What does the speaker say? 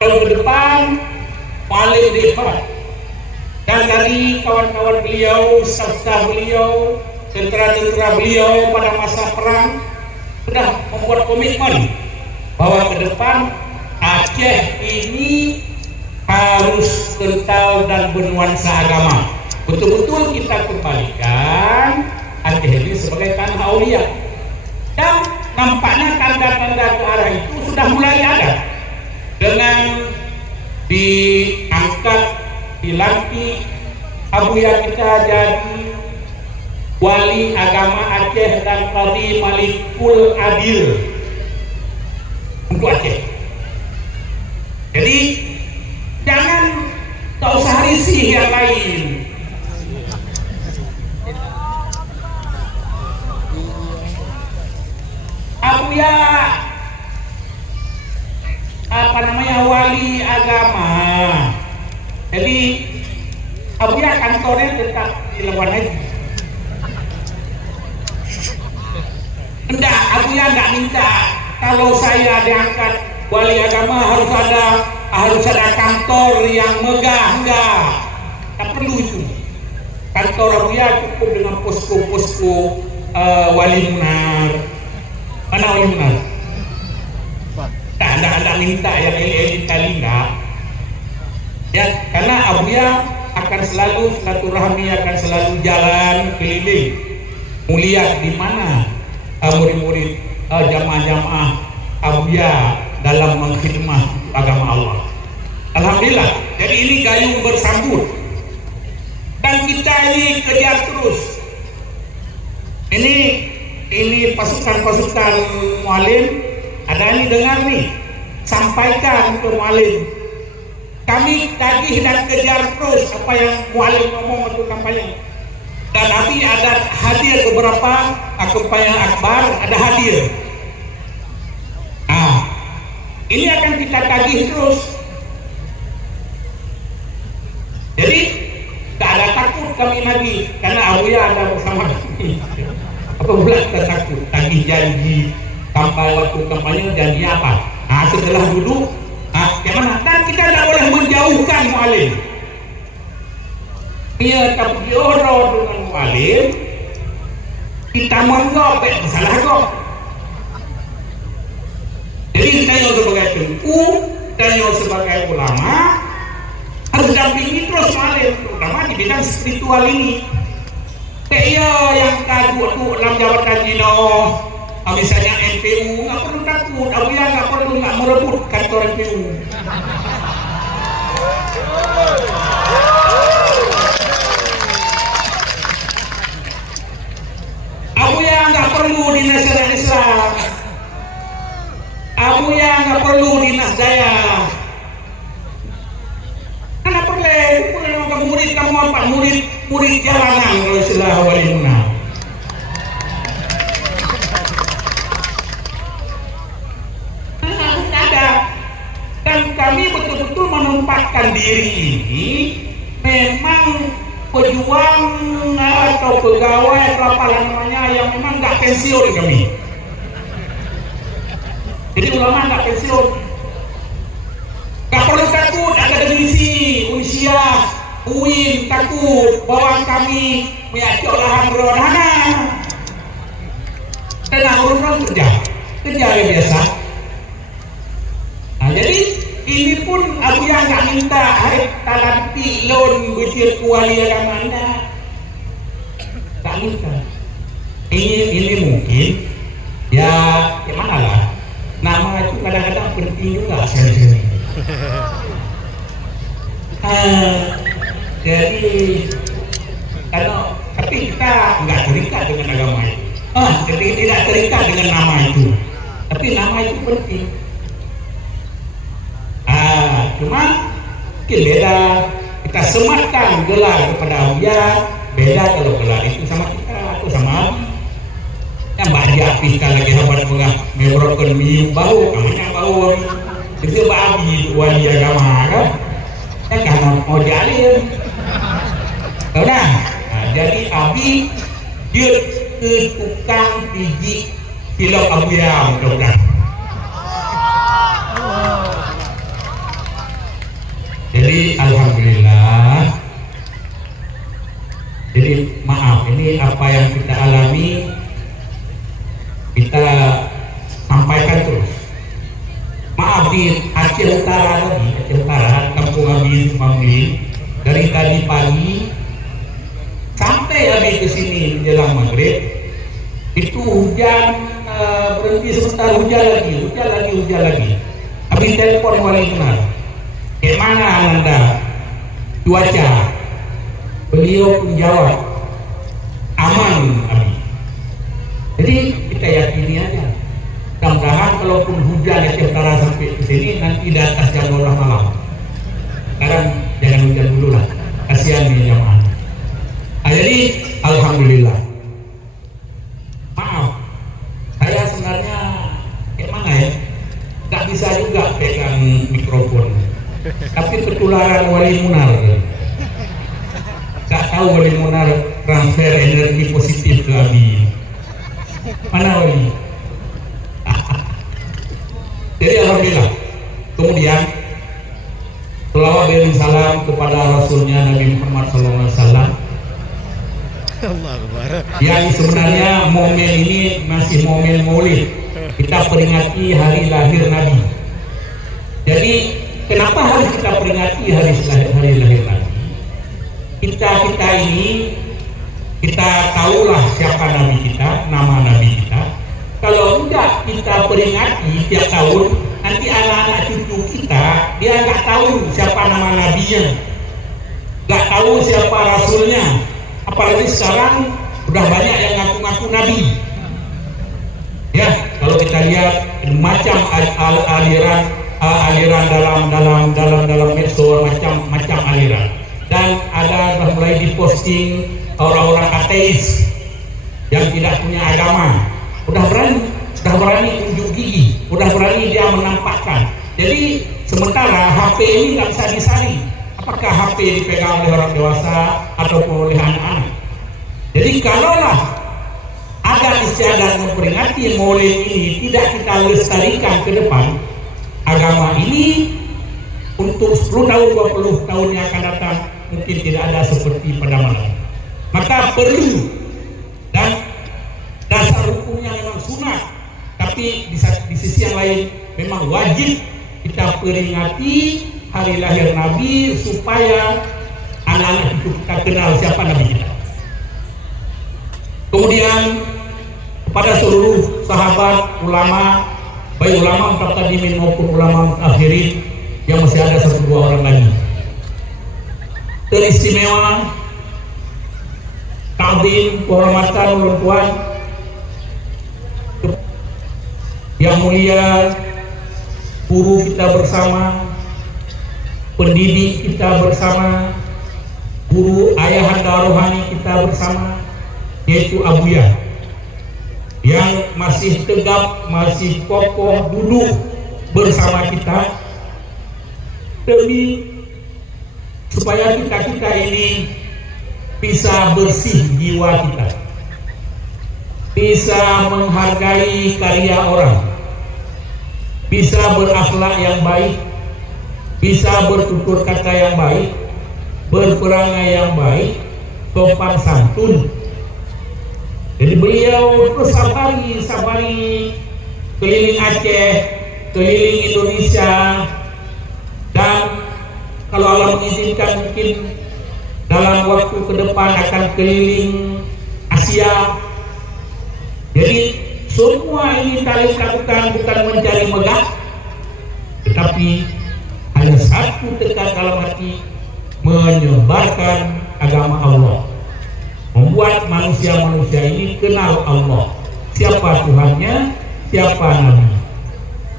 Tahun ke depan paling dihebat. Dan dari kawan-kawan beliau, staf-staf beliau, tentara-tentara beliau pada masa perang sudah membuat komitmen bahwa ke depan Aceh ini harus kental dan bernuansa agama. Betul-betul kita kembalikan Aceh ini sebagai tanah aulia. Dan nampaknya tanda-tanda ke arah itu sudah mulai ada dengan diangkat, dilantik Abuya kita jadi wali agama Aceh dan Qadi Malikul Adil untuk Aceh. Jadi jangan tak usah risih yang lain. Abuya wali agama. Jadi Abuya kantornya tetap di Labuan Haji. Enggak, Abuya enggak minta kalau saya diangkat wali agama harus ada kantor yang megah, enggak. Tak perlu itu. Kantor Abuya cukup dengan posko-posko wali munar. Mana wali munar? Tak minta yang elit kali enggak. Ya, karena Abuya akan selalu silaturahmi, akan selalu jalan keliling, mulia di mana murid-murid jamaah-jamaah Abuya dalam mengkhidmah agama Allah. Alhamdulillah. Jadi ini gayung bersambut dan kita ini kejar terus. Ini pasukan mualim ada yang dengar nih, sampaikan ke mualim. Kami tagih dan kejar terus apa yang mualim ngomong waktu kampanye. Dan nanti ada hadir beberapa kampanye akbar, ada hadir. Nah, ini akan kita tagih terus. Jadi tak ada takut kami lagi karena Abuya ada bersama kami. Apa pula kita takut? Tagih janji waktu kampanye janji apa? Nah, setelah duduk, bagaimana? Dan kita tidak boleh menjauhkan mualim. Ia tak diorong dengan mualim, kita menggobek masalah kok. Jadi kita yang sebagai tengku dan yang sebagai ulama harus dampingi terus mualim, terutama di bidang spiritual ini. Ia yang kadut dalam jabatan Jino, misalnya NPU, nggak perlu takut. Abuya nggak perlu merebut kantor NPU. Abuya nggak perlu dinas syariat Islam. Abuya nggak perlu dinas daya. Karena perlu murid kamu apa? Murid jalanan kalau istilah wali munar. Dan kami betul-betul menempatkan diri ini memang pejuang atau pegawai atau apa namanya yang memang nggak pensiun kami. Jadi ulama nggak pensiun, nggak perlu takut akademisi, Unsia, UIN takut bahwa kami menyacok lahan berwarna. Tenang, urus kerja yang biasa. Nah, jadi ini pun Abuya nggak minta talanti loan besar wali agama Anda, tak minta. Ini mungkin ya gimana lah, nama itu kadang-kadang penting juga sekali. Jadi tapi kita nggak terikat dengan agama itu. Jadi tidak terikat dengan nama itu, tapi nama itu penting. Cuma mungkin beda, kita sematkan gelar kepada Abuya, beda kalau gelar itu sama kita atau sama Abi. Kan Mbak Japi kan lagi hebat menggah mewarkan minum bau, namanya bau. Itu Mbak Abi wali agama kan? Kan mau jalin. Tahu dah? Jadi Abi dia tukang biji pilok Abuya mudah-mudahan. Jadi alhamdulillah. Jadi maaf, ini apa yang kita alami kita sampaikan terus. Maaf di Aceh Utara tadi, Aceh Utara, Kampung Abi Mamli, dari tadi pagi sampai habis ke sini menjelang maghrib itu hujan, berhenti sebentar, hujan lagi. Habis telepon wali benar. Mana Anda cuaca? Beliau pun jawab aman, Abi. Jadi kita yakini aja. Mudah-mudahan kalaupun hujan Aceh Utara sampai ke sini nanti di atas jam 12 malam. Sekarang jangan hujan dulu lah, kasihan nih jamaah. Jadi alhamdulillah. Maaf, saya sebenarnya mana ya? Gak bisa juga pegang mikrofon. Tapi ketularan Wali Munar. Gak tahu Wali Munar transfer energi positif ke Abi. Mana Wali? Jadi alhamdulillah. Kemudian selawat dan salam kepada Rasulnya Nabi Muhammad SAW. Yang sebenarnya momen ini masih momen Maulid. Kita peringati hari lahir Nabi. Jadi kenapa harus kita peringati hari lahir Nabi? Kita ini kita tahulah siapa Nabi kita, nama Nabi kita. Kalau enggak kita peringati tiap tahun, nanti anak-anak cucu kita dia nggak tahu siapa nama nabinya, nggak tahu siapa rasulnya. Apalagi sekarang udah banyak yang ngaku-ngaku nabi. Ya, kalau kita lihat macam aliran dalam medsos, macam aliran. Dan ada mulai diposting orang-orang ateis yang tidak punya agama. Sudah berani unjuk gigi, udah berani dia menampakkan. Jadi sementara HP ini nggak bisa disaring. Apakah HP dipegang oleh orang dewasa ataupun oleh anak-anak? Jadi kalaulah ada istiadat memperingati Maulid ini tidak kita lestarikan ke depan, agama ini untuk 10 tahun 20 tahun yang akan datang mungkin tidak ada seperti pada malam. Maka perlu, dan dasar hukumnya memang sunat, tapi di sisi yang lain memang wajib kita peringati hari lahir Nabi supaya anak-anak itu kita kenal siapa Nabi kita. Kemudian kepada seluruh sahabat, ulama, baik ulama mutaqaddimin maupun ulama mutakhirin yang masih ada 1-2 orang lagi, teristimewa, ta'zim, kehormatan ulun tuan yang mulia, guru kita bersama, pendidik kita bersama, guru ayahanda rohani kita bersama, yaitu Abuya, yang masih tegap, masih kokoh duduk bersama kita demi supaya kita ini bisa bersih jiwa kita, bisa menghargai karya orang, bisa berakhlak yang baik, bisa bertutur kata yang baik, berperangai yang baik, sopan santun. Jadi beliau terus sabari keliling Aceh, keliling Indonesia, dan kalau Allah mengizinkan mungkin dalam waktu ke depan akan keliling Asia. Jadi semua ini kalian lakukan bukan mencari megah, tetapi hanya satu tekad dalam hati, menyebarkan agama Allah, membuat manusia-manusia ini kenal Allah, siapa Tuhannya, siapa Nabi.